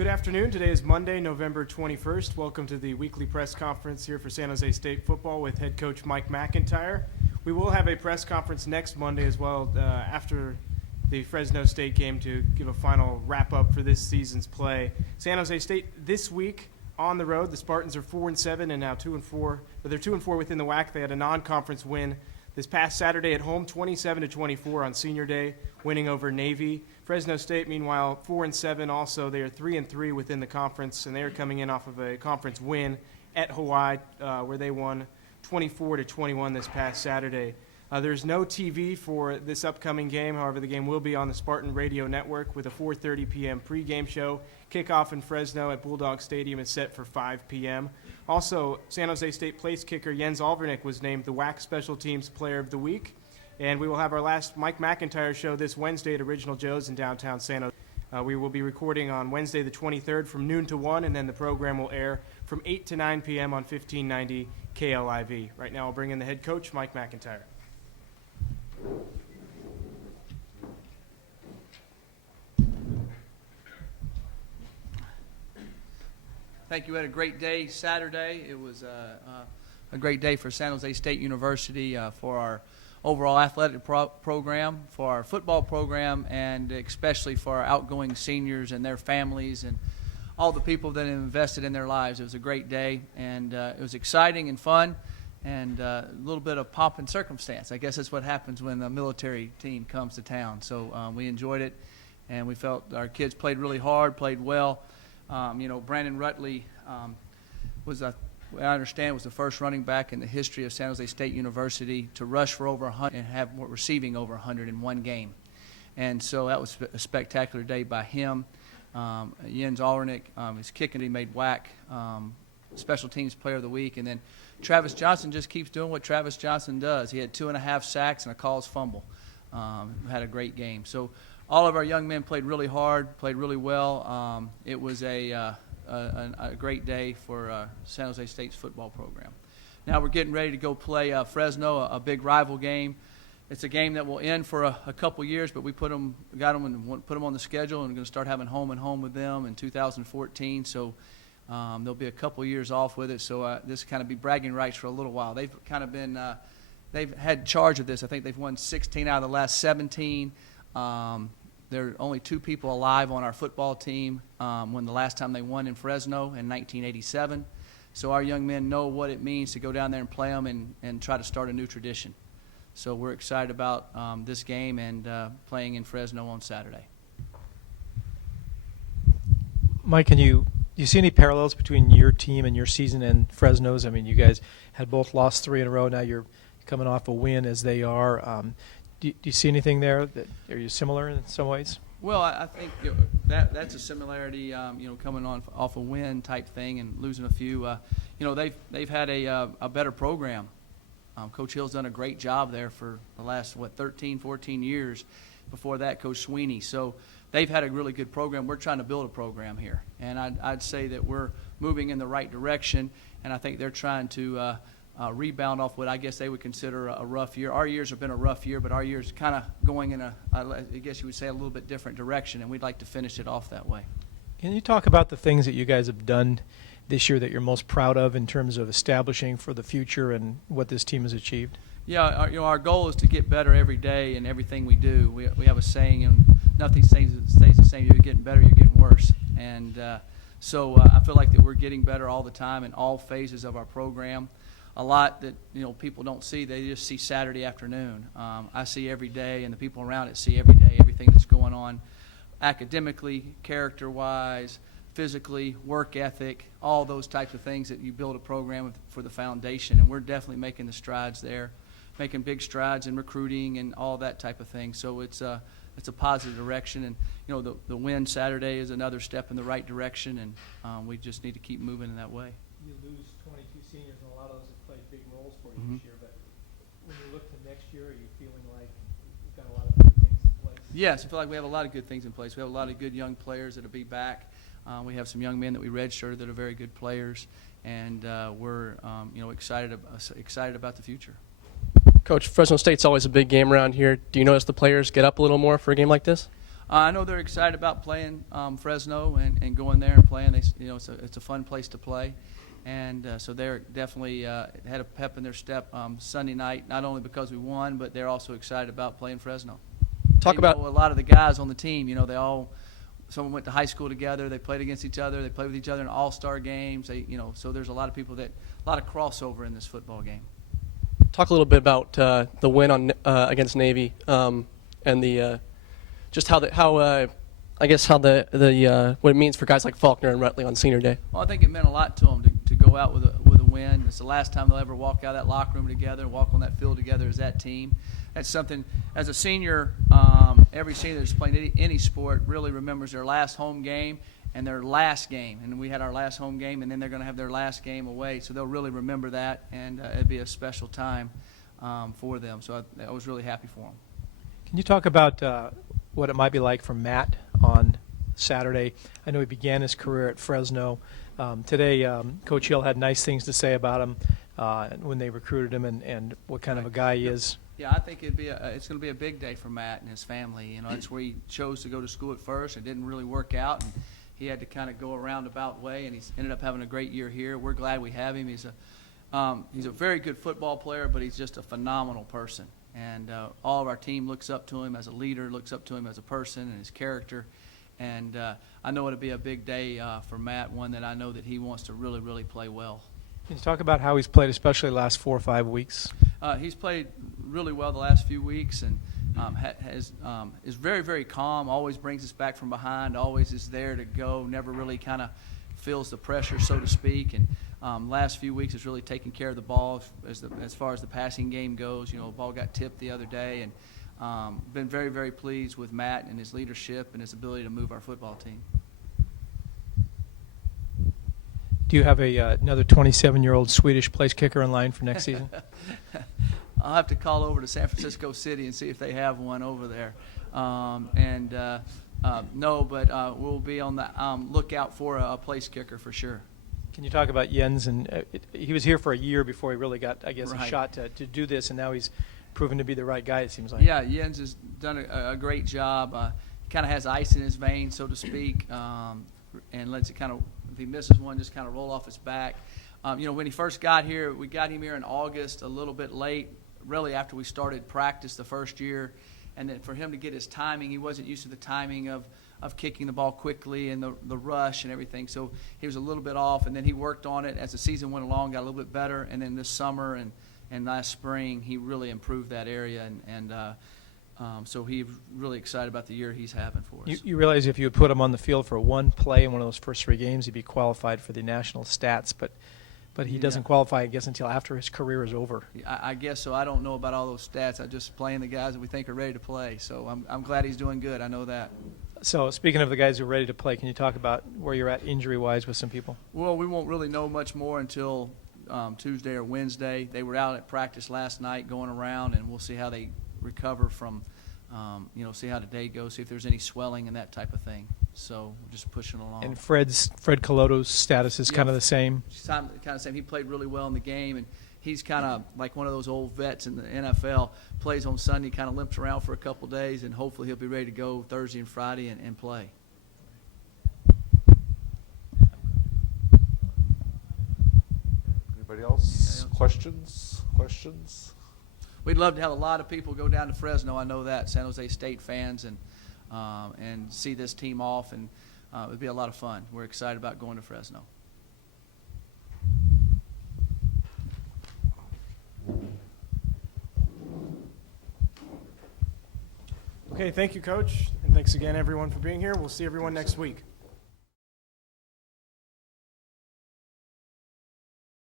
Good afternoon. Today is Monday, November 21st. Welcome to the weekly press conference here for San Jose State football with head coach Mike MacIntyre. We will have a press conference next Monday as well after the Fresno State game to give a final wrap-up for this season's play. San Jose State this week on the road. The Spartans are 4-7 and now 2-4. But they're 2-4 within the WAC. They had a non-conference win this past Saturday at home, 27-24 on Senior Day, winning over Navy. Fresno State, meanwhile, 4-7 also. They are 3-3 within the conference, and they are coming in off of a conference win at Hawaii, where they won 24-21 this past Saturday. There's no TV for this upcoming game. However, the game will be on the Spartan Radio Network with a 4:30 p.m. pregame show. Kickoff in Fresno at Bulldog Stadium is set for 5 p.m. Also, San Jose State place kicker Jens Alvernick was named the WAC Special Teams Player of the Week. And we will have our last Mike MacIntyre show this Wednesday at Original Joe's in downtown San Jose. We will be recording on Wednesday the 23rd from noon to 1, and then the program will air from 8 to 9 p.m. on 1590 KLIV. Right now I'll bring in the head coach, Mike MacIntyre. Thank you. We had a great day Saturday. It was a great day for San Jose State University for our overall athletic program, for our football program, and especially for our outgoing seniors and their families and all the people that have invested in their lives. It was a great day, and it was exciting and fun, and a little bit of pomp and circumstance. I guess that's what happens when a military team comes to town. So we enjoyed it, and we felt our kids played really hard, played well. Brandon Rutley I understand, was the first running back in the history of San Jose State University to rush for over 100 and have receiving over 100 in one game. And so that was a spectacular day by him. Jens Alvernick, his kicking, he made WAC Special Teams Player of the Week. And then Travis Johnson just keeps doing what Travis Johnson does. He had 2.5 sacks and a caused fumble. Had a great game. So all of our young men played really hard, played really well. It was a great day for San Jose State's football program. Now we're getting ready to go play Fresno, a big rival game. It's a game that will end for a couple years, but we got them on the schedule, and we're going to start having home and home with them in 2014. So there'll be a couple years off with it. So this kind of be bragging rights for a little while. They've kind of been they've had charge of this. I think they've won 16 out of the last 17. There are only 2 people alive on our football team when the last time they won in Fresno in 1987. So our young men know what it means to go down there and play them and try to start a new tradition. So we're excited about this game and playing in Fresno on Saturday. Mike, do you see any parallels between your team and your season and Fresno's? I mean, you guys had both lost 3 in a row. Now you're coming off a win as they are. Do you see anything there? Are you similar in some ways? Well, I think that's a similarity. Coming off a win type thing and losing a few. They've had a better program. Coach Hill's done a great job there for the last 13, 14 years. Before that, Coach Sweeney. So they've had a really good program. We're trying to build a program here, and I'd say that we're moving in the right direction. And I think they're trying to rebound off what I guess they would consider a rough year. Our years have been a rough year, but our year's kind of going in I guess you would say, a little bit different direction, and we'd like to finish it off that way. Can you talk about the things that you guys have done this year that you're most proud of in terms of establishing for the future and what this team has achieved? Yeah, our goal is to get better every day in everything we do. We have a saying, and nothing stays the same. You're getting better, you're getting worse. And so I feel like that we're getting better all the time in all phases of our program. A lot that people don't see, they just see Saturday afternoon. I see every day, and the people around it see every day everything that's going on academically, character-wise, physically, work ethic, all those types of things that you build a program for the foundation. And we're definitely making the strides there, making big strides in recruiting and all that type of thing. So it's a positive direction, and the win Saturday is another step in the right direction, and we just need to keep moving in that way. You lose 22 seniors, and a lot of those have played big roles for you this year. But when you look to next year, are you feeling like you've got a lot of good things in place? Yes, I feel like we have a lot of good things in place. We have a lot of good young players that will be back. We have some young men that we redshirted that are very good players, and we're excited about the future. Coach, Fresno State's always a big game around here. Do you notice the players get up a little more for a game like this? I know they're excited about playing Fresno and going there and playing. It's a fun place to play, and so they're definitely had a pep in their step Sunday night. Not only because we won, but they're also excited about playing Fresno. Talk about a lot of the guys on the team. Someone went to high school together. They played against each other. They played with each other in all-star games. So there's a lot of people a lot of crossover in this football game. talk a little bit about the win on against Navy and the just how what it means for guys like Faulkner and Rutley on Senior Day. Well, I think it meant a lot to them to go out with a win. It's the last time they'll ever walk out of that locker room together and walk on that field together as that team. That's something, as a senior, every senior that's playing any sport really remembers their last home game and their last game. And we had our last home game, and then they're going to have their last game away. So they'll really remember that, and it'd be a special time for them. So I was really happy for them. Can you talk about what it might be like for Matt on Saturday? I know he began his career at Fresno. Today, Coach Hill had nice things to say about him when they recruited him and what kind of a guy he is. Yeah, I think it's going to be a big day for Matt and his family. That's where he chose to go to school at first. It didn't really work out, and he had to kind of go a roundabout way, and he's ended up having a great year here. We're glad we have him. He's a very good football player, but he's just a phenomenal person. And all of our team looks up to him as a leader, looks up to him as a person and his character. And I know it'll be a big day for Matt, one that I know that he wants to really, really play well. Can you talk about how he's played, especially the last 4 or 5 weeks? He's played really well the last few weeks, and is very, very calm, always brings us back from behind, always is there to go, never really kind of feels the pressure, so to speak. And last few weeks has really taken care of the ball as far as the passing game goes. The ball got tipped the other day, and been very, very pleased with Matt and his leadership and his ability to move our football team. Do you have another 27-year-old Swedish place kicker in line for next season? I'll have to call over to San Francisco City and see if they have one over there. No, but we'll be on the lookout for a place kicker for sure. Can you talk about Jens? And he was here for a year before he really got, I guess, Right. a shot to do this, and now he's proven to be the right guy, it seems like. Yeah, Jens has done a great job. Kind of has ice in his veins, so to speak, and lets it kind of, if he misses one, just kind of roll off his back. When he first got here, we got him here in August, a little bit late, really after we started practice the first year. And then for him to get his timing, he wasn't used to the timing of kicking the ball quickly and the rush and everything. So he was a little bit off, and then he worked on it as the season went along, got a little bit better. And then this summer and last spring, he really improved that area. So he's really excited about the year he's having for us. You realize if you would put him on the field for one play in one of those first 3 games, he'd be qualified for the national stats, but he doesn't qualify, I guess, until after his career is over. I guess so. I don't know about all those stats. I'm just playing the guys that we think are ready to play. So I'm glad he's doing good. I know that. So speaking of the guys who are ready to play, can you talk about where you're at injury-wise with some people? Well, we won't really know much more until Tuesday or Wednesday. They were out at practice last night going around, and we'll see how they recover from, see how the day goes, see if there's any swelling and that type of thing. So we're just pushing along. And Fred Coloto's status is kind of the same? Kind of same. He played really well in the game, and he's kind of like one of those old vets in the NFL. Plays on Sunday, kind of limps around for a couple days, and hopefully he'll be ready to go Thursday and Friday and play. Anybody else? Questions? We'd love to have a lot of people go down to Fresno. I know that, San Jose State fans, and see this team off, and it would be a lot of fun. We're excited about going to Fresno. Okay, thank you, Coach, and thanks again, everyone, for being here. We'll see everyone next week.